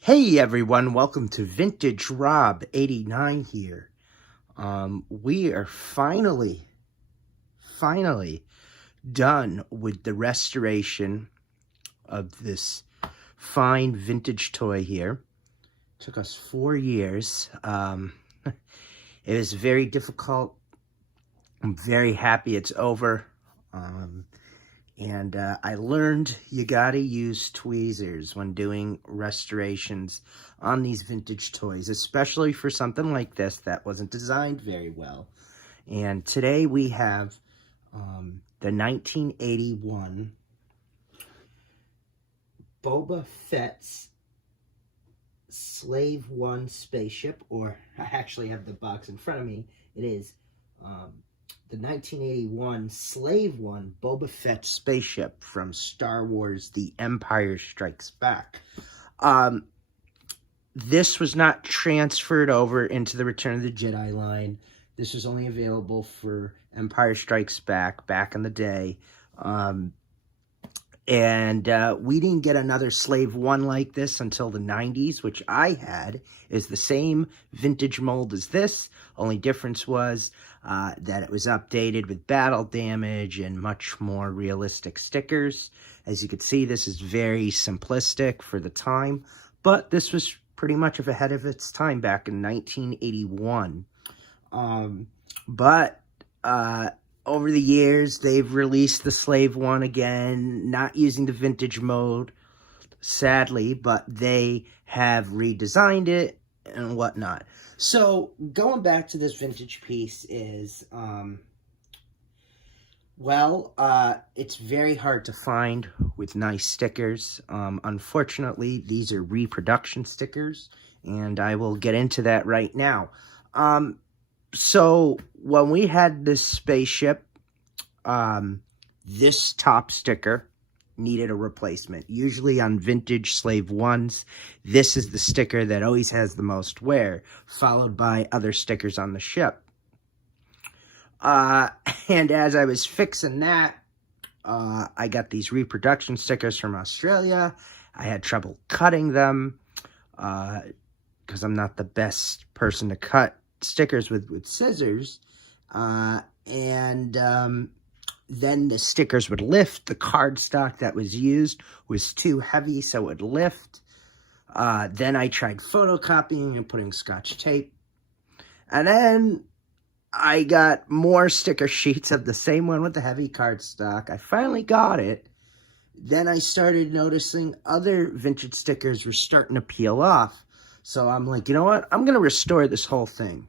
Hey everyone, welcome to Vintage Rob 89 here. We are finally done with the restoration of this fine vintage toy here. Took us 4 years. It was very difficult. I'm very happy it's over. And I learned you gotta use tweezers when doing restorations on these vintage toys, especially for something like this that wasn't designed very well. And today we have the 1981 Boba Fett's Slave One Spaceship, or I actually have the box in front of me. It is the 1981 Slave One Boba Fett Spaceship from Star Wars The Empire Strikes Back. This was not transferred over into the Return of the Jedi line. This was only available for Empire Strikes back in the day. And we didn't get another Slave One like this until the 90s, which I had. Is the same vintage mold as this. Only difference was that it was updated with battle damage and much more realistic stickers. As you can see, this is very simplistic for the time, but this was pretty much ahead of its time back in 1981. Over the years, they've released the Slave One again, not using the vintage mode, sadly, but they have redesigned it and whatnot. So, going back to this vintage piece is, it's very hard to find with nice stickers. Unfortunately, these are reproduction stickers, and I will get into that right now. So, when we had this spaceship, this top sticker needed a replacement. Usually on vintage Slave Ones, this is the sticker that always has the most wear, followed by other stickers on the ship. And as I was fixing that, I got these reproduction stickers from Australia. I had trouble cutting them, because I'm not the best person to cut stickers with scissors. Then the stickers would lift. The cardstock that was used was too heavy, so it would lift. Then I tried photocopying and putting Scotch tape. And then I got more sticker sheets of the same one with the heavy cardstock. I finally got it. Then I started noticing other vintage stickers were starting to peel off. So I'm like, you know what? I'm going to restore this whole thing.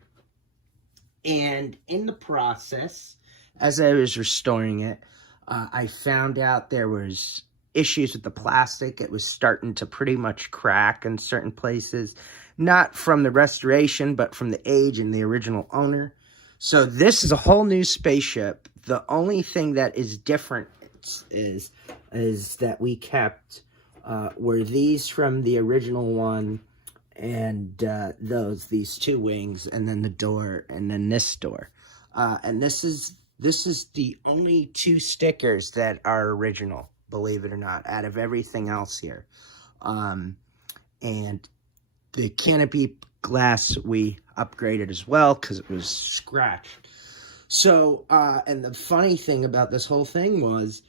And in the process, as I was restoring it, I found out there was issues with the plastic. It was starting to pretty much crack in certain places. Not from the restoration, but from the age and the original owner. So this is a whole new spaceship. The only thing that is different is that we kept were these from the original one, and these two wings, and then the door, and then this door. And this is the only two stickers that are original, believe it or not, out of everything else here. And the canopy glass we upgraded as well because it was scratched. So, and the funny thing about this whole thing was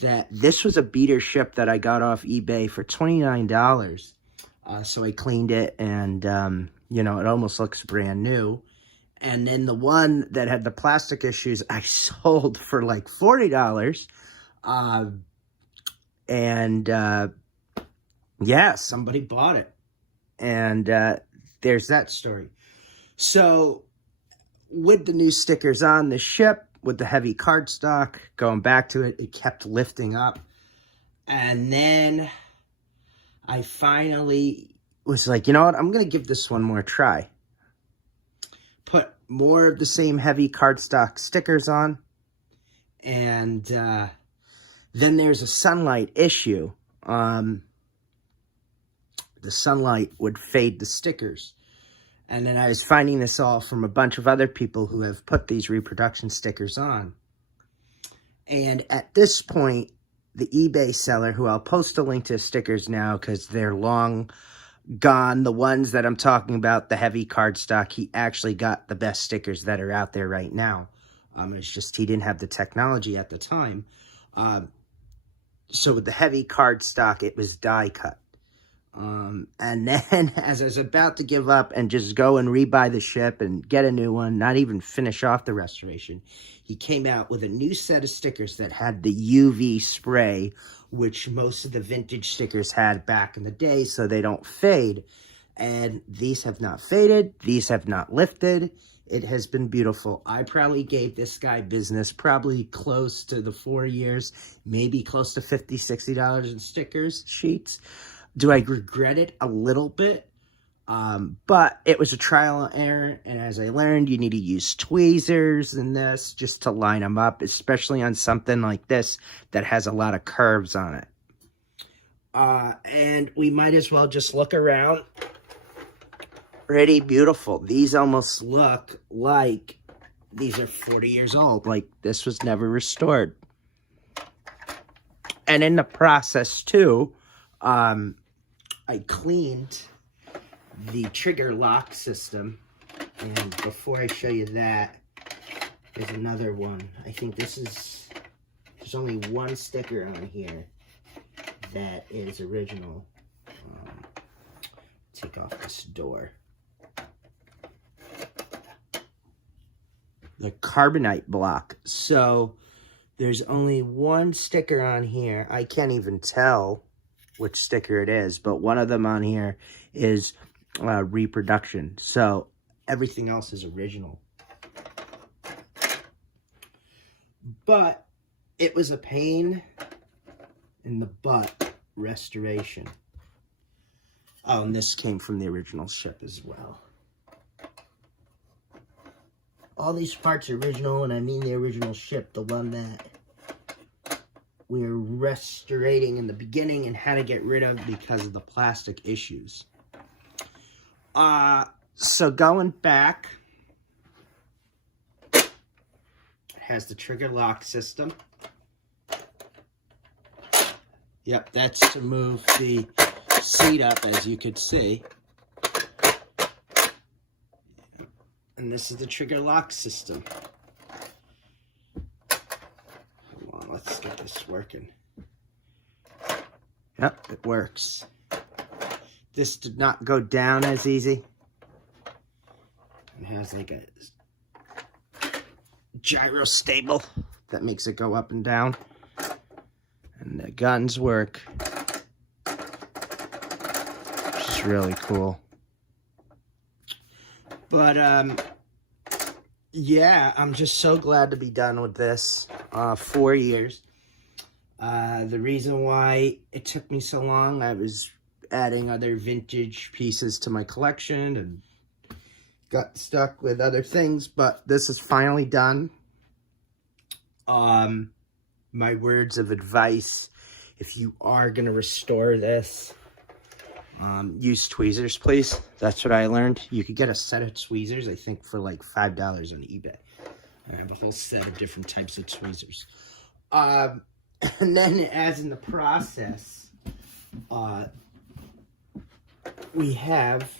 that this was a beater ship that I got off eBay for $29. So I cleaned it, and, it almost looks brand new. And then the one that had the plastic issues, I sold for like $40. Somebody bought it. And there's that story. So, with the new stickers on the ship, with the heavy cardstock, going back to it, it kept lifting up. And then I finally was like, you know what? I'm going to give this one more try. Put more of the same heavy cardstock stickers on. And then there's a sunlight issue. The sunlight would fade the stickers. And then I was finding this all from a bunch of other people who have put these reproduction stickers on. And at this point, the eBay seller, who I'll post a link to stickers now because they're long gone. The ones that I'm talking about, the heavy cardstock, he actually got the best stickers that are out there right now. It's just he didn't have the technology at the time. So with the heavy cardstock, it was die cut. And then as I was about to give up and just go and rebuy the ship and get a new one, not even finish off the restoration, he came out with a new set of stickers that had the UV spray, which most of the vintage stickers had back in the day, so they don't fade. And these have not faded. These have not lifted. It has been beautiful. I probably gave this guy business probably close to the 4 years, maybe close to $50, $60 in stickers, sheets. Do I regret it? A little bit. But it was a trial and error. And as I learned, you need to use tweezers in this just to line them up, especially on something like this that has a lot of curves on it. And we might as well just look around. Pretty beautiful. These almost look like these are 40 years old. Like this was never restored. And in the process too, I cleaned the trigger lock system. And before I show you that, there's another one. I think this is, there's only one sticker on here that is original. Take off this door. The carbonite block. So there's only one sticker on here. I can't even tell which sticker it is, but one of them on here is reproduction. So everything else is original. But it was a pain in the butt restoration. Oh, and this came from the original ship as well. All these parts are original, and I mean the original ship, the one that we were restoring in the beginning and had to get rid of because of the plastic issues. So going back, it has the trigger lock system. Yep, that's to move the seat up, as you could see. And this is the trigger lock system. Hold on, let's get this working. Yep, it works. This did not go down as easy. It has like a gyro stable that makes it go up and down. And the guns work. Which is really cool. But, yeah, I'm just so glad to be done with this. 4 years. The reason why it took me so long, I was adding other vintage pieces to my collection and got stuck with other things, but this is finally done. My words of advice, if you are going to restore this, use tweezers, please. That's what I learned. You could get a set of tweezers, I think, for like $5 on eBay. I have a whole set of different types of tweezers. And then as in the process, we have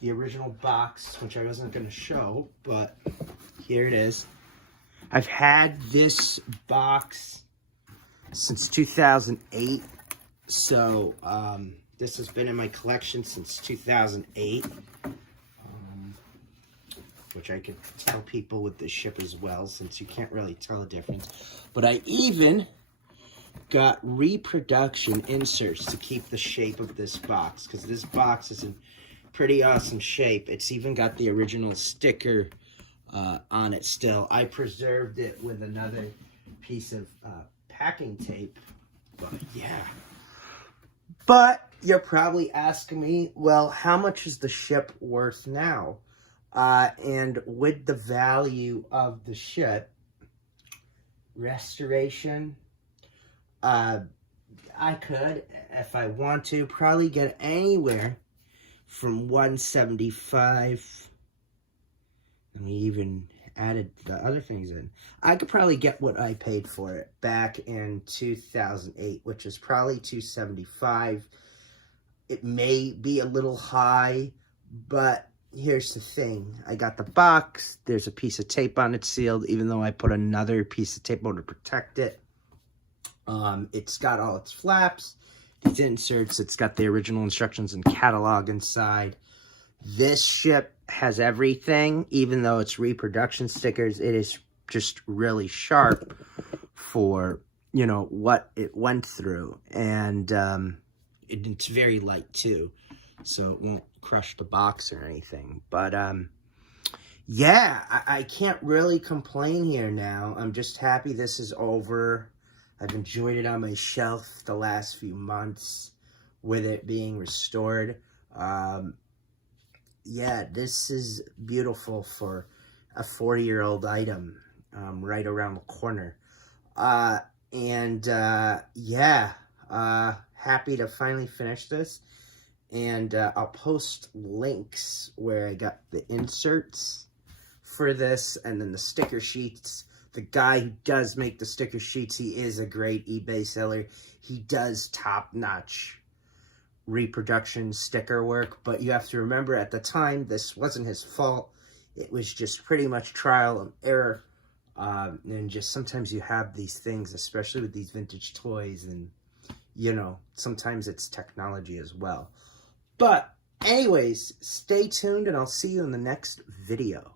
the original box, which I wasn't going to show, but here it is. I've had this box since 2008. So, this has been in my collection since 2008, which I could tell people with the ship as well, since you can't really tell the difference. But I even got reproduction inserts to keep the shape of this box, because this box is in pretty awesome shape. It's even got the original sticker on it still. I preserved it with another piece of packing tape, but yeah. But you're probably asking me, well, how much is the ship worth now? And with the value of the ship, restoration, I could, if I want to, probably get anywhere from $175. And we even added the other things in. I could probably get what I paid for it back in 2008, which is probably $275. it may be a little high, but here's the thing. I got the box. There's a piece of tape on it sealed, even though I put another piece of tape on to protect it. It's got all its flaps, these inserts. It's got the original instructions and catalog inside. This ship has everything, even though it's reproduction stickers. It is just really sharp for, you know, what it went through. And it's very light too, so it won't crush the box or anything. But yeah, I can't really complain here now. I'm just happy this is over. I've enjoyed it on my shelf the last few months with it being restored. Yeah, this is beautiful for a 40-year-old item, right around the corner. Yeah, happy to finally finish this. And I'll post links where I got the inserts for this and then the sticker sheets. The guy who does make the sticker sheets, he is a great eBay seller. He does top-notch reproduction sticker work, but you have to remember at the time, this wasn't his fault. It was just pretty much trial and error. And just sometimes you have these things, especially with these vintage toys, and, you know, sometimes it's technology as well. But anyways, stay tuned and I'll see you in the next video.